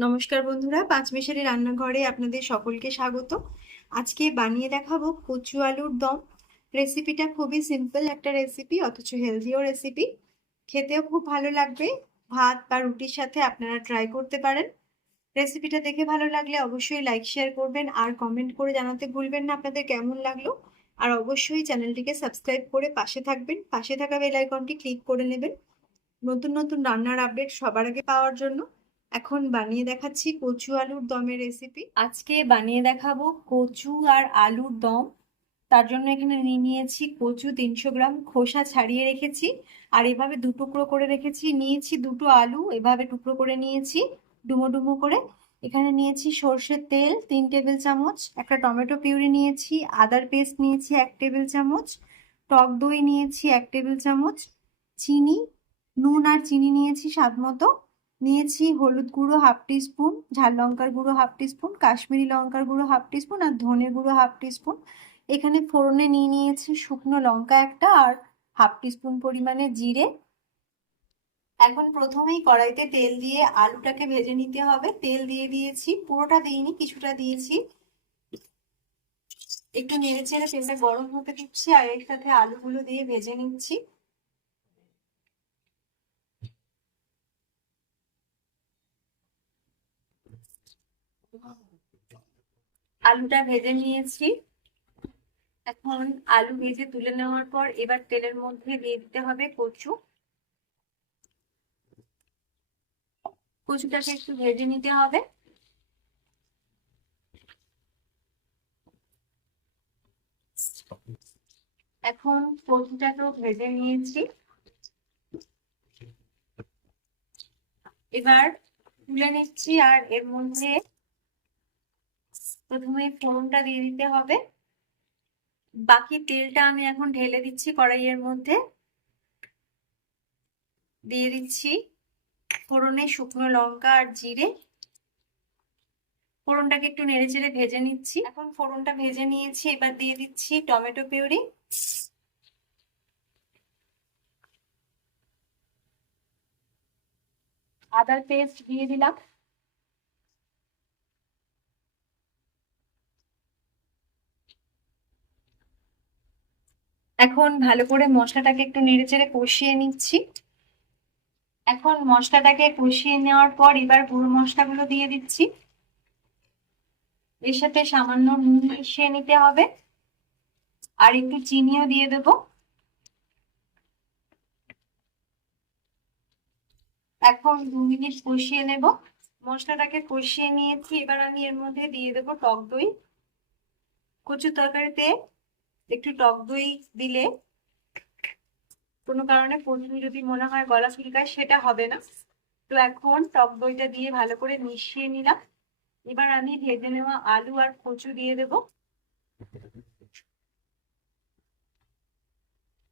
নমস্কার বন্ধুরা পাঁচ মিশালি রান্নাঘরে আপনাদের সকলকে স্বাগত। আজকে বানিয়ে দেখাবো কচু আলুর দম। রেসিপিটা খুবই সিম্পল একটা রেসিপি, অথচ হেলদিও রেসিপি। খেতেও খুব ভালো লাগবে। ভাত বা রুটির সাথে আপনারা ট্রাই করতে পারেন। রেসিপিটা দেখে ভালো লাগলে অবশ্যই লাইক শেয়ার করবেন আর কমেন্ট করে জানাতে ভুলবেন না আপনাদের কেমন লাগল। আর অবশ্যই চ্যানেলটিকে সাবস্ক্রাইব করে পাশে থাকবেন। পাশে থাকা বেল আইকনটি ক্লিক করে নেবেন। নতুন নতুন রান্নার আপডেট সবার আগে পাওয়ার জন্য। এখন বানিয়ে দেখাচ্ছি কচু আলুর দমের রেসিপি আজকে বানিয়ে দেখাবো কচু আর আলুর দম। তার জন্য এখানে নিয়ে নিয়েছি কচু তিনশো গ্রাম, খোসা ছাড়িয়ে রেখেছি। আর এভাবে দু টুকরো করে রেখেছি। নিয়েছি দুটো আলু, এভাবে টুকরো করে নিয়েছি, ডুমো ডুমো করে। এখানে নিয়েছি সর্ষের তেল, তিন টেবিল চামচ, একটা টমেটো পিউরি নিয়েছি, আদার পেস্ট নিয়েছি, এক টেবিল চামচ, টক দই নিয়েছি, এক টেবিল চামচ, চিনি, নুন আর চিনি নিয়েছি স্বাদ মতো। নিয়েছি হলুদ গুঁড়ো হাফ টিস্পুন, ঝাল লঙ্কার গুঁড়ো হাফ টিস্পুন, কাশ্মীরি লঙ্কার গুঁড়ো হাফ টিস্পুন আর ধনে গুঁড়ো হাফ টিস্পুন। এখানে ফোড়নে নিয়ে নিয়েছি শুকনো লঙ্কা একটা আর হাফ টিস্পুন পরিমাণে জিরে। এখন প্রথমেই কড়াইতে তেল দিয়ে আলুটাকে ভেজে নিতে হবে। তেল দিয়ে দিয়েছি, পুরোটা দিইনি, কিছুটা দিয়েছি। একটু নেড়ে চেড়ে তেলটা গরম হতে দিচ্ছি আর এর সাথে আলুগুলো দিয়ে ভেজে নিচ্ছি। আলুটা ভেজে নিয়েছি। এখন আলু ভেজে তুলে নেওয়ার পর এবার তেলের মধ্যে দিয়ে দিতে হবে কচু। কচুটাকে একটু ভেজে নিতে হবে। এখন কচুটাকেও ভেজে নিয়েছি। এবার তুলে নিচ্ছি আর এর মধ্যে প্রথমে ফোড়নটা দিয়ে দিতে হবে। বাকি তেলটা আমি এখন ঢেলে দিচ্ছি কড়াইয়ের মধ্যে। দিয়ে দিচ্ছি ফোড়নে শুকনো লঙ্কা আর জিরে। ফোড়নটাকে একটু নেড়ে চেড়ে ভেজে নিচ্ছি। এখন ফোড়নটা ভেজে নিয়েছি, এবার দিয়ে দিচ্ছি টমেটো পিউরি। আদার পেস্ট দিয়ে দিলাম। এখন ভালো করে মশলাটাকে একটু নেড়ে চেড়ে কষিয়ে নিচ্ছি। এখন মশলাটাকে কষিয়ে নেওয়ার পর এবার গুঁড়ো মশলাগুলো দিয়ে দিচ্ছি। এর সাথে সামান্য নুন মিশিয়ে নিতে হবে। আর একটু চিনিও দিয়ে দেব। এখন দু মিনিট কষিয়ে নেব। মশলাটাকে কষিয়ে নিয়েছি। এবার আমি এর মধ্যে দিয়ে দেব টক দই। কচুর তরকারিতে একটু টক দই দিলে কোনো কারণে পনির যদি মনে হয় গলা চুলকায় সেটা হবে না। তো এখন টক দইটা দিয়ে ভালো করে মিশিয়ে নিলাম। এবার আমি ভেজে নেওয়া আলু আর কচু দিয়ে দেব।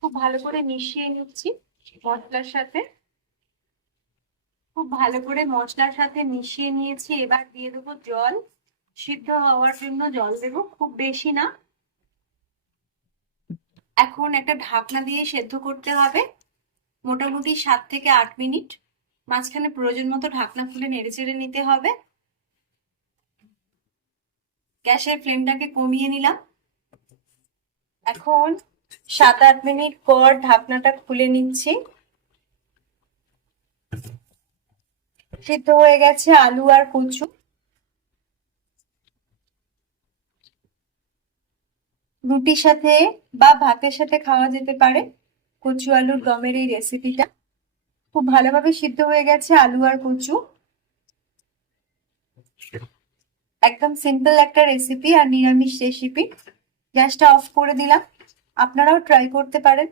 খুব ভালো করে মিশিয়ে নিচ্ছি মশলার সাথে। খুব ভালো করে মশলার সাথে মিশিয়ে নিয়েছি। এবার দিয়ে দেবো জল। সিদ্ধ হওয়ার জন্য জল দেব। খুব বেশি না। এখন একটা ঢাকনা দিয়ে সেদ্ধ করতে হবে। মোটামুটি সাত থেকে আট মিনিট। মাঝখানে প্রয়োজন মতো ঢাকনা খুলে নেড়ে চেড়ে নিতে হবে। গ্যাসের ফ্লেমটাকে কমিয়ে নিলাম। এখন সাত আট মিনিট পর ঢাকনাটা খুলে নিচ্ছি। সিদ্ধ হয়ে গেছে আলু আর কচু। রুটির সাথে বা ভাতের সাথে খাওয়া যেতে পারে। কচু আলুর দমের এই রেসিপিটা খুব ভালোভাবে সিদ্ধ হয়ে গেছে আলু আর কচু। একদম সিম্পল একটা রেসিপি আর নিরামিষ রেসিপি গ্যাসটা অফ করে দিলাম। আপনারাও ট্রাই করতে পারেন।